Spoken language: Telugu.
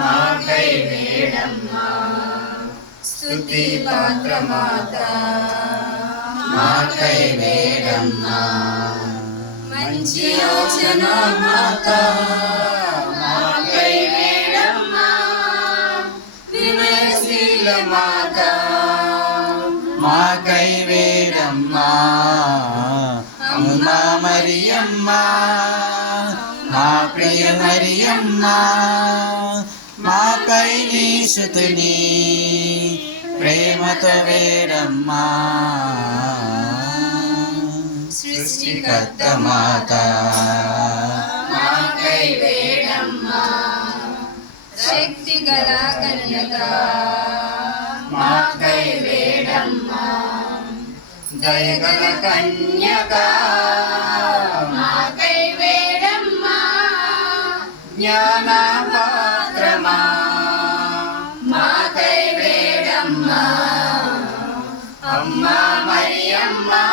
మాకై వేడమ్మా. స్తుతి పాత్రమాత మాకై వేడమ్మా. మంచి యోచన మాత మాకై వేడమ్మా. వినయశీల మాత మాకై వేడమ్మా. అమ్మా మరియమ్మా మా ప్రియ మరియమ్మా, మాపై నీ శృతిని ప్రేమతో వేడమ్మా. సృష్టికర్త మాత మాకై వేడమ్మా. శక్తి గల కన్యక మాకై వేడమ్మా. దయగల కన్యక మాకై వేడమ్మా. జ్ఞాన పాత్రమా మాకై వేడమ్మా. అమ్మా మరియమ్మా